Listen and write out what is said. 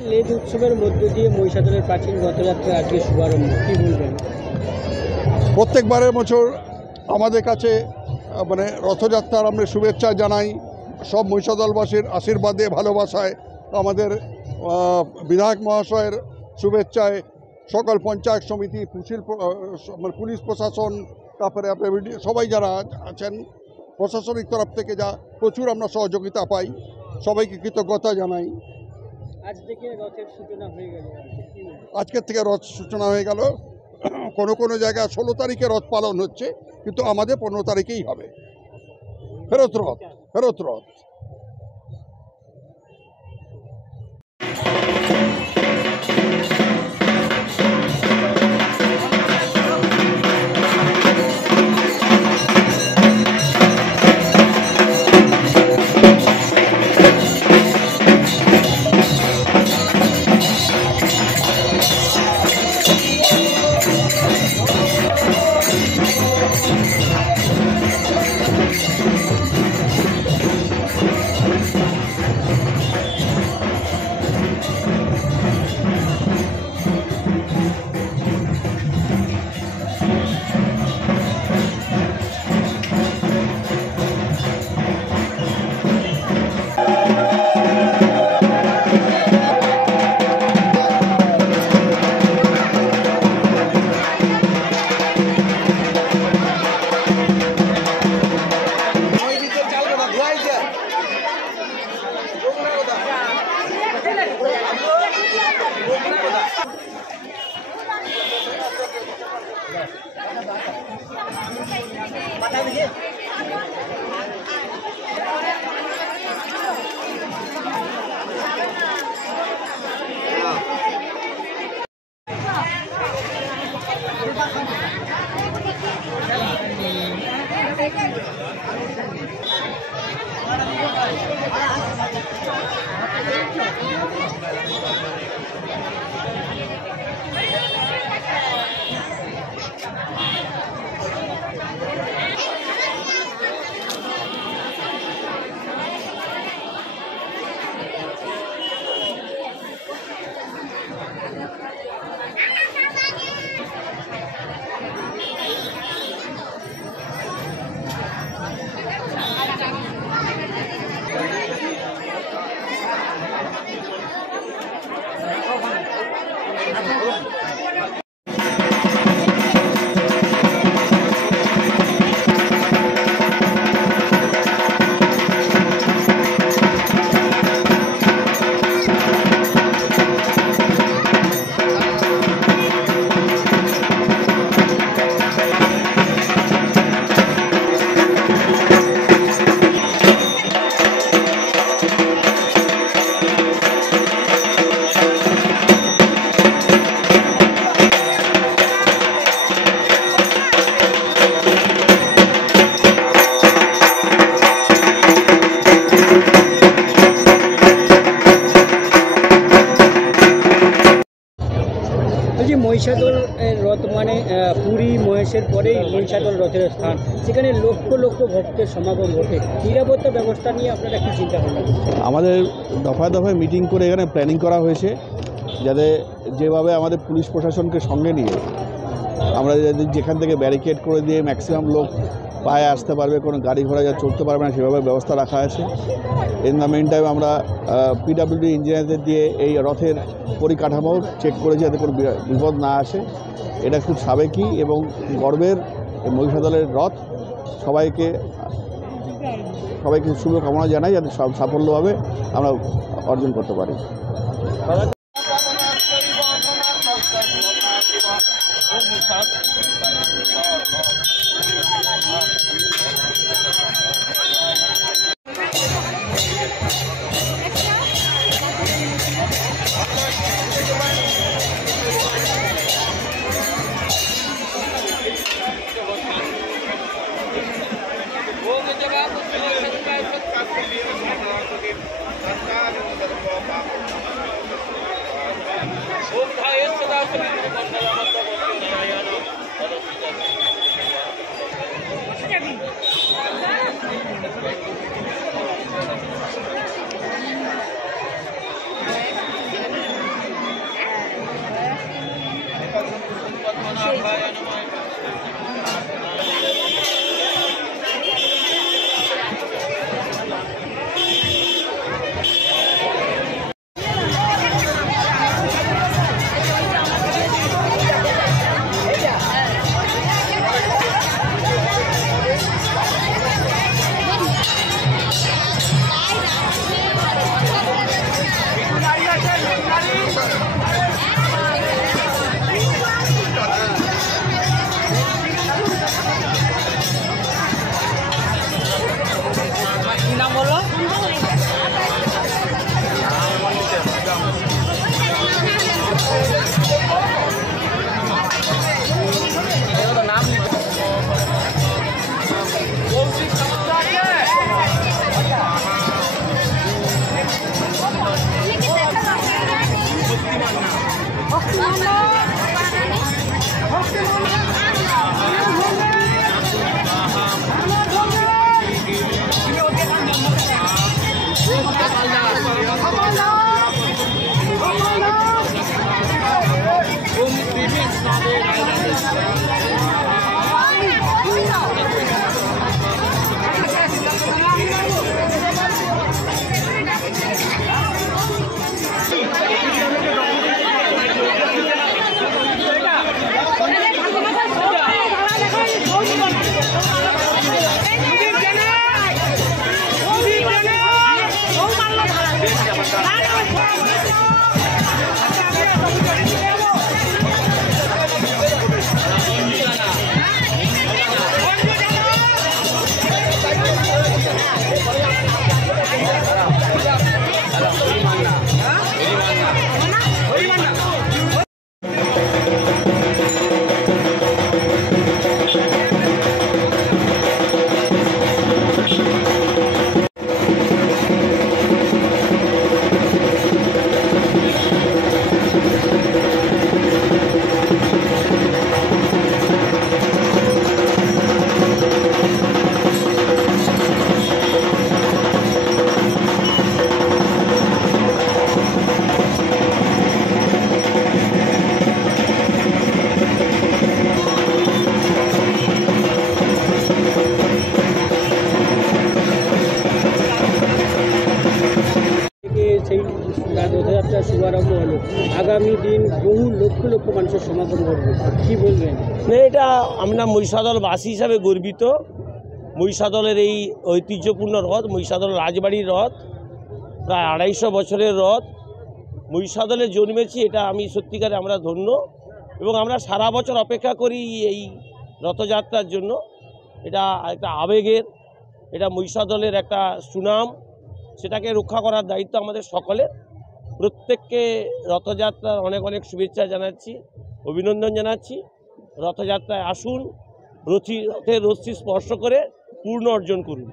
লেজ উৎসবের মধ্য দিয়ে মহিষাদলের প্রাচীন রথযাত্রার আজকে শুভারম্ভ, কি বলবেন? প্রত্যেকবারের বছর আমাদের কাছে মানে রথযাত্রার আমরা শুভেচ্ছা জানাই। সব মহিষাদলবাসীর আশীর্বাদে ভালোবাসায় আমাদের বিধায়ক মহাশয়ের শুভেচ্ছায় সকল পঞ্চায়েত সমিতি পুলিশ প্রশাসন, তারপরে সবাই যারা আছেন প্রশাসনিক তরফ থেকে যা প্রচুর আমরা সহযোগিতা পাই, সবাইকে কৃতজ্ঞতা জানাই। আজ থেকে রথের সূচনা হয়ে গেল, আজকের থেকে রথ সূচনা হয়ে গেল। কোনো কোনো জায়গায় 16 তারিখে রথ পালন হচ্ছে, কিন্তু আমাদের 15 তারিখেই হবে ফেরত রথ। মহিষাদল রথ মানে পুরী মহেশের পরেই মহিষাদল রথের স্থান, সেখানে লক্ষ লক্ষ ভক্তের সমাগম ঘটে। নিরাপত্তা ব্যবস্থা নিয়ে আপনারা কি চিন্তা ভাবনা করছেন? আমাদের দফায় দফায় মিটিং করে এখানে প্ল্যানিং করা হয়েছে, যাতে যেভাবে আমাদের পুলিশ প্রশাসনকে সঙ্গে নিয়ে আমরা যেখান থেকে ব্যারিকেড করে দিয়ে ম্যাক্সিমাম লোক পায়ে আসতে পারবে, কোনো গাড়ি ঘোড়া যা চলতে পারবে না, সেভাবে ব্যবস্থা রাখা আছে। ইন দ্য মেইন টাইম আমরা পিডাব্লিউডি ইঞ্জিনিয়ারদের দিয়ে এই রথের পরিকাঠামো চেক করেছি, যাতে কোনো বিপদ না আসে। এটা খুব সাবেকি এবং গর্বের মহিষাদলের রথ। সবাইকে শুভকামনা জানাই, যাতে সব সাফল্যভাবে আমরা অর্জন করতে পারি। Oke. সেই রথযাত্রার শুভারম্ভ হলো, আগামী দিন বহু লক্ষ লক্ষ মানুষের সমাগম ঘটবে, কী বলবেন? না, এটা আমরা মহিষাদলবাসী হিসাবে গর্বিত। মহিষাদলের এই ঐতিহ্যপূর্ণ রথ, মহিষাদল রাজবাড়ির রথ, প্রায় 250 বছরের রথ। মহিষাদলে জন্মেছি, এটা আমি সত্যিকারে আমরা ধন্য, এবং আমরা সারা বছর অপেক্ষা করি এই রথযাত্রার জন্য। এটা একটা আবেগের, এটা মহিষাদলের একটা সুনাম, সেটাকে রক্ষা করার দায়িত্ব আমাদের সকলের। প্রত্যেককে রথযাত্রার অনেক অনেক শুভেচ্ছা জানাচ্ছি, অভিনন্দন জানাচ্ছি। রথযাত্রায় আসুন, রথের রশ্মি স্পর্শ করে পূর্ণ অর্জন করুন।